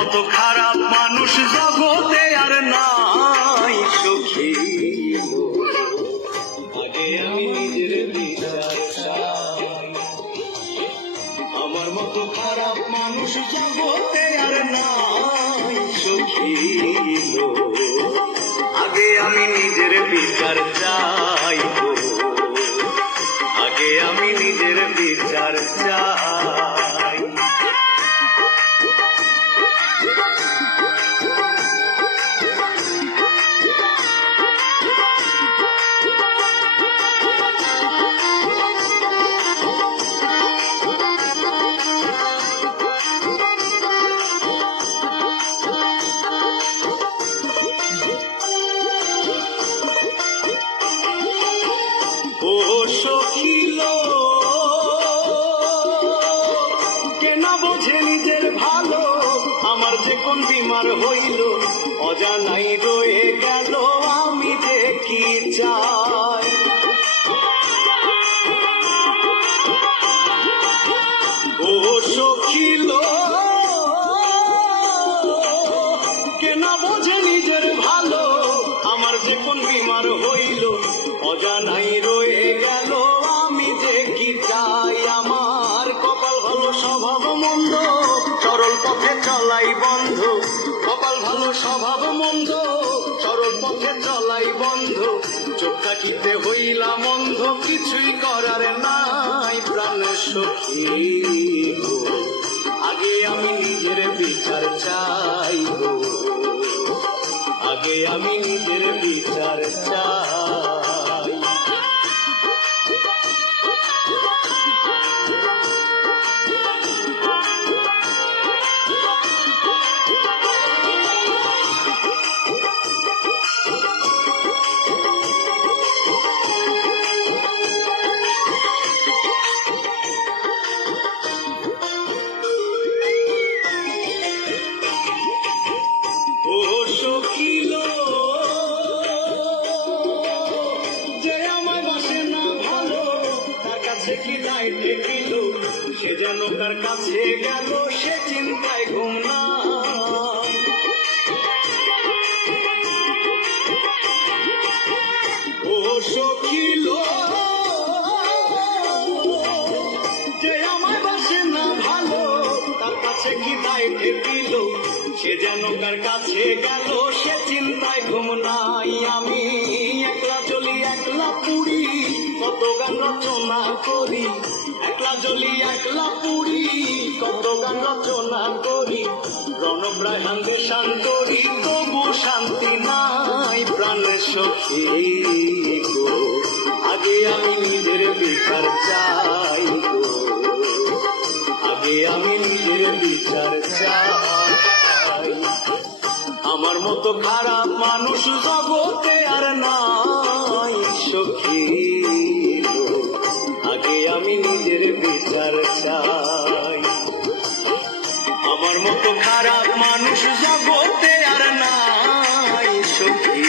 মতো খারাপ মানুষ জগতে আর নাই সখী। আগে আমি নিজের বিচার চাই, আমার মতো খারাপ মানুষ জগতে আর নাই সখী। আগে আমি নিজের বিচার চাই, আগে আমি নিজের বিচার চাই। ও সখিল কেনা বোঝে নিজের ভালো, আমার যে কোন বিমার হইল অজানাই রয়ে গেল আমি যে কি চাই। ও সখিল কেনা বোঝে নিজের ভালো, আমার যে কোন বিমার হইল অজানাই রয়ে গেল আমি যে কি চাই। আমার কপাল ভালো স্বভাব মন্দ, সরল পথে চলাই বন্ধ। কপাল ভালো স্বভাব মন্দ, সরল পথে চলাই বন্ধ। চোখ থাকিতে হইলাম অন্ধ, কিছুই করার নাই প্রাণ সখী। আগে আমি নিজের বিচার চাই, আগে আমি নিজের বিচার চাই। ও সখিল যে আমায় বাসে না ভালো, তার কাছে কি দায় ঠেকিল, সে যেন তার কাছে গেল, সে চিন্তায় ঘুম না। ও সখিল যে আমায় বাসে না ভালো, তার কাছে কি দায় ঠেকিল, সে যেন তার কাছে গেল, সে চিন্তায় ঘুম নাই। আমি একলা চলি একলা পুরি, কত গান রচনা করি। একলা চলি একলা পুরি, কত গান রচনা করি। রণপ্রায় হাঙ্গে শান্তরি, তবু শান্তি নাই প্রাণ সখী। আগে আমি নিজের বিচার চাই, আগে আমি নিজের বিচার চাই। আমার মতো খারাপ মানুষ জগতে আর নাই সখী। আগে আমি নিজের বিচার চাই, আমার মতো খারাপ মানুষ জগতে আর নাই সখী।